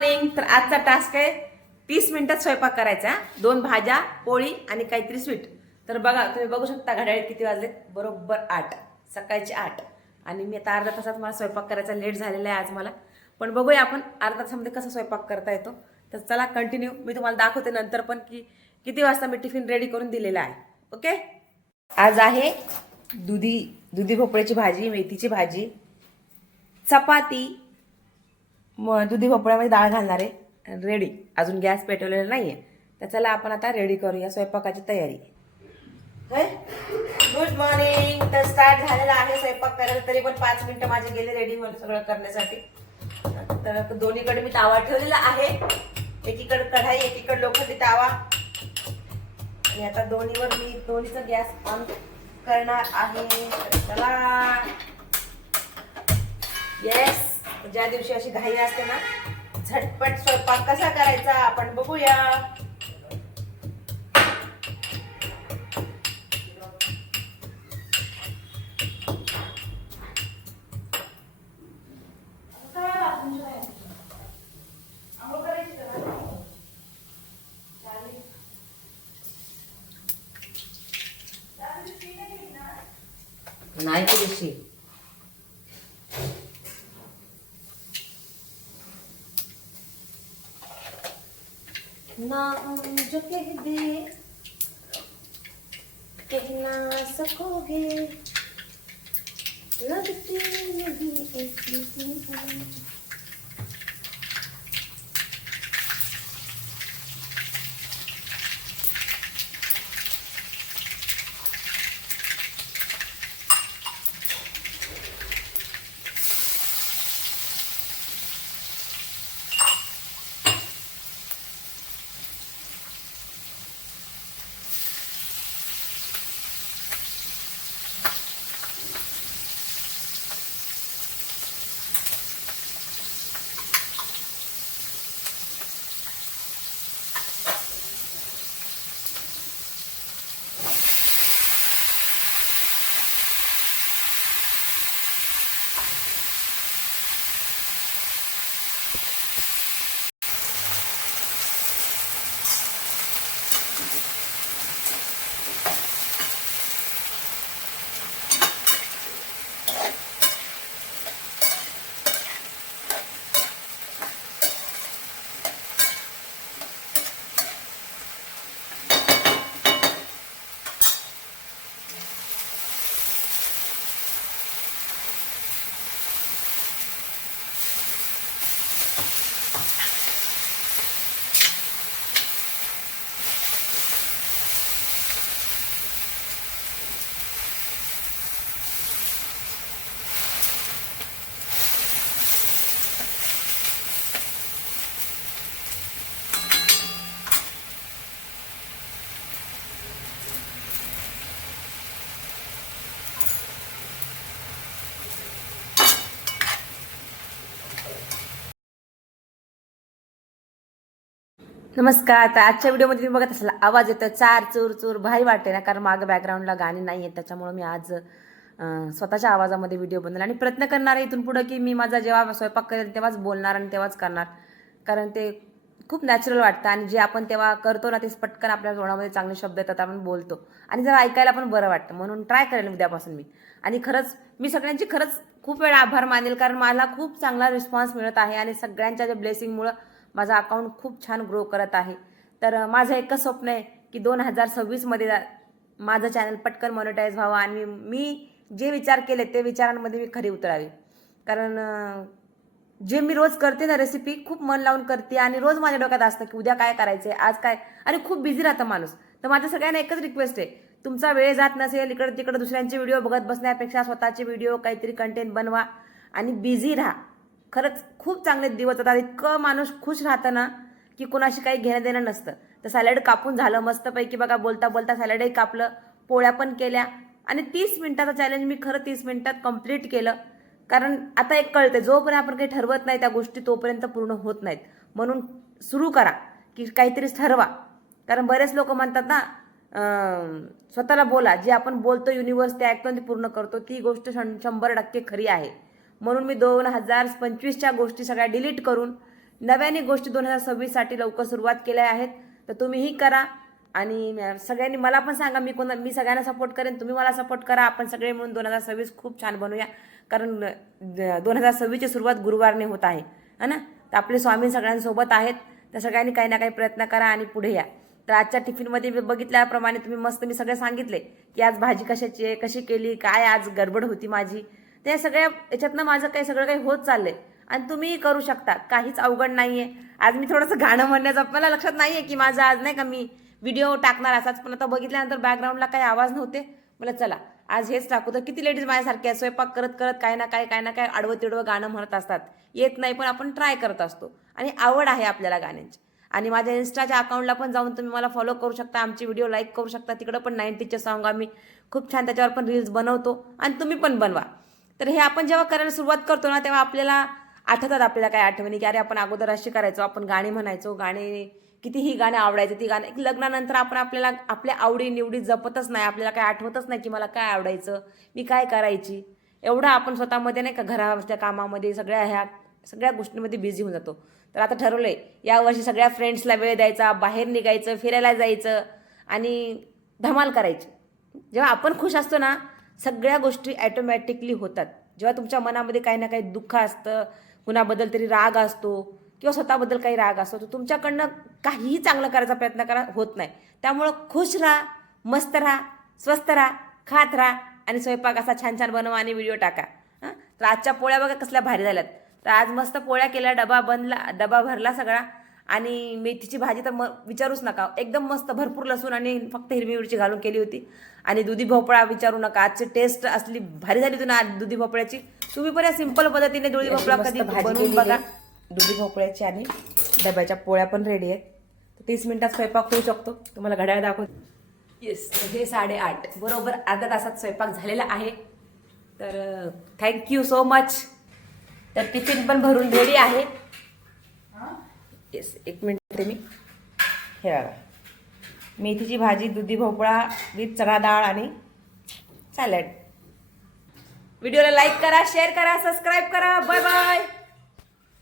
Morning तर आजचा task आहे तीस मिनिटात स्वयंपाक करायचा दोन भाज्या पोळी आणि काहीतरी स्वीट तर बघा तुम्ही बघू शकता घड्याळीत किती वाजलेत बरोबर आठ. सकाळची आठ. आणि मी आता अर्धा तासात मला स्वयंपाक करायचा लेट झालेला आहे आज मला. पण बघूया आपण अर्धा तासामध्ये कसा स्वयंपाक करता येतो. तर चला कंटिन्यू मी तुम्हाला दाखवते नंतर पण की किती वाजता मी टिफिन रेडी करून दिलेला आहे. ओके आज आहे दुधी दुधी भोपळ्याची भाजी मेथीची भाजी चपाती मग दुधी भोपळ्यामध्ये डाळ घालणार आहे. रेडी अजून गॅस पेटवलेला नाही आहे तर चला आपण आता रेडी करूया स्वयंपाकाची तयारी. गुड मॉर्निंग तर स्टार्ट झालेला आहे स्वयंपाक करायला. तरी पण पाच मिनिटं माझे गेले रेडी सगळं करण्यासाठी. तर दोन्हीकडे मी तावा ठेवलेला आहे. एकीकडे कढाई एकीकडे लोखंडी तावा. आणि आता दोन्हीवर मी दोन्हीचा गॅस ऑन करणार आहे. चला. येस ज्या दिवशी अशी घाई असते ना झटपट स्वयंपाक कसा करायचा आपण बघूया. नाही na ang joke hindi kinasakogi Love it, baby, it's. नमस्कार तर आजच्या व्हिडिओमध्ये तुम्ही बघत असाल आवाज येतो चार चूर चूर भाई वाटते ना कारण मागं बॅकग्राऊंडला गाणी नाही आहेत त्याच्यामुळे मी आज स्वतःच्या आवाजामध्ये व्हिडिओ बनवला आणि प्रयत्न करणार आहे इथून पुढं की मी माझा जेव्हा स्वयंपाक करेल तेव्हाच बोलणार आणि तेव्हाच करणार. कारण ते खूप नॅचरल वाटतं आणि जे आपण तेव्हा करतो ना ते पटकन आपल्या तोंडामध्ये चांगले शब्द येतात आपण बोलतो. आणि जरा ऐकायला पण बरं वाटतं म्हणून ट्राय करेल उद्यापासून मी. आणि खरंच मी सगळ्यांची खरंच खूप वेळा आभार मानेल कारण मला खूप चांगला रिस्पॉन्स मिळत आहे आणि सगळ्यांच्या ज्या ब्लेसिंगमुळं माझा अकाउंट खूप छान ग्रो करत आहे. तर माझं एकच स्वप्न आहे की दोन हजार सव्वीसमध्ये माझं चॅनल पटकन मॉनिटाईज व्हावं आणि मी जे विचार केले ते विचारांमध्ये मी खरी उतरावी. कारण जे मी रोज करते ना रेसिपी खूप मन लावून करते आणि रोज माझ्या डोक्यात असतं की उद्या काय करायचंय आज काय आणि खूप बिझी राहतं माणूस. तर माझ्या सगळ्यांना एकच रिक्वेस्ट आहे तुमचा वेळ जात नसेल इकडं तिकडं दुसऱ्यांचे व्हिडिओ बघत बसण्यापेक्षा स्वतःचे व्हिडिओ काहीतरी कंटेंट बनवा आणि बिझी राहा. खरंच खूप चांगले दिवस होतात. इतकं माणूस खुश राहतं ना की कोणाशी काही घेणं देणं नसतं. तर सॅलड कापून झालं मस्तपैकी बघा बोलता बोलता सॅलडही कापलं पोळ्या पण केल्या. आणि तीस मिनिटाचं चॅलेंज मी खरं तीस मिनिटात कंप्लीट केलं. कारण आता एक कळतं जोपर्यंत आपण काही ठरवत नाही त्या गोष्टी तोपर्यंत पूर्ण होत नाहीत. म्हणून सुरू करा की काहीतरी ठरवा. कारण बरेच लोक म्हणतात ना स्वतःला बोला. जे आपण बोलतो युनिव्हर्स ते ऐकतो ते पूर्ण करतो ती गोष्ट शं- शंभर टक्के खरी आहे. म्हणून मी दोन हजार पंचवीसच्या गोष्टी सगळ्या डिलीट करून नव्याने गोष्टी दोन हजार सव्वीससाठी लवकर सुरुवात केल्या आहेत. तर तुम्हीही करा आणि सगळ्यांनी मला पण सांगा मी कोणा मी सगळ्यांना सपोर्ट करेन तुम्ही मला सपोर्ट करा. आपण सगळे मिळून दोन हजार सव्वीस खूप छान बनवूया कारण दोन हजार सव्वीसची सुरुवात गुरुवारने होत आहे. है ना? तर आपले स्वामी सगळ्यांसोबत आहेत. तर सगळ्यांनी काही ना काही प्रयत्न करा आणि पुढे या. तर आजच्या टिफिनमध्ये मी बघितल्याप्रमाणे तुम्ही मस्त मी सगळे सांगितले की आज भाजी कशाची आहे कशी केली काय आज गडबड होती माझी. त्या सगळ्या याच्यातनं माझं काही सगळं काही होत चाललंय. आणि तुम्हीही करू शकता. काहीच अवघड नाहीये. आज मी थोडंसं गाणं म्हणण्याचं मला लक्षात नाहीये की माझं आज नाही का मी व्हिडिओ टाकणार असाच पण आता बघितल्यानंतर बॅकग्राऊंडला काही आवाज नव्हते. मला चला आज हेच टाकू. तर किती लेडीज माझ्यासारखे स्वयंपाक करत करत काय ना काय काय ना काय आडवं तिडवं गाणं म्हणत असतात. येत नाही पण आपण ट्राय करत असतो. आणि आवड आहे आपल्याला गाण्यांची. आणि माझ्या इन्स्टाच्या अकाउंटला पण जाऊन तुम्ही मला फॉलो करू शकता. आमची व्हिडिओ लाईक करू शकता. तिकडं पण नाईन्टीचे सॉन्ग आम्ही खूप छान त्याच्यावर पण रील्स बनवतो. आणि तुम्ही पण बनवा. तर हे आपण जेव्हा करायला सुरुवात करतो ना तेव्हा आपल्याला आठवतात आपल्याला काय आठवणी की अरे आपण अगोदर अशी करायचो आपण गाणी म्हणायचो गाणे कितीही गाणे आवडायचे ती गाणे लग्नानंतर आपण आपल्याला आपल्या आवडी निवडी जपतच नाही आपल्याला काय आठवतच नाही की मला काय आवडायचं मी काय करायची. एवढं आपण स्वतःमध्ये नाही का घराच्या कामामध्ये सगळ्या ह्या सगळ्या गोष्टींमध्ये बिझी होऊन जातो. तर आता ठरवलंय यावर्षी सगळ्या फ्रेंड्सला वेळ द्यायचा बाहेर निघायचं फिरायला जायचं आणि धमाल करायची. जेव्हा आपण खुश असतो ना सगळ्या गोष्टी ॲटोमॅटिकली होतात. जेव्हा तुमच्या मनामध्ये काही ना काही दुःख असतं कुणाबद्दल तरी राग असतो किंवा स्वतःबद्दल काही राग असतो तर तुमच्याकडनं काहीही चांगलं करायचा प्रयत्न करा होत नाही. त्यामुळं खुश राहा मस्त राहा स्वस्त राहा खात राहा आणि स्वयंपाक असा छान छान बनवा आणि व्हिडिओ टाका. हां? तर आजच्या पोळ्या बघा कसल्या भारी झाल्यात. तर आज मस्त पोळ्या केल्या डबा बनला डबा भरला सगळा. आणि मेथीची भाजी तर म विचारूच नका. एकदम मस्त भरपूर लसूण आणि फक्त हिरवी मिरची घालून केली होती. आणि दुधी भोपळा विचारू नका. आजची टेस्ट असली भारी झाली होती ना दुधी भोपळ्याची. तुम्ही पण या सिंपल पद्धतीने दुधी भोपळा कधी बनवून बघा. दुधी भोपळ्याची आणि डब्याच्या पोळ्या पण रेडी आहेत. तीस मिनिटात स्वयंपाक होऊ शकतो. तुम्हाला घड्याळ दाखव येस हे साडेआठ. बरोबर अर्ध्या तासात स्वयंपाक झालेला आहे. तर थँक्यू सो मच तर टिफिन पण भरून रेडी आहे. येस एक मिनिट ते मी हे बघा. मेथीची भाजी दुधी भोपळा विथ चणा डाळ आणि सॅलड व्हिडिओला लाईक करा शेअर करा सबस्क्राईब करा. Bye bye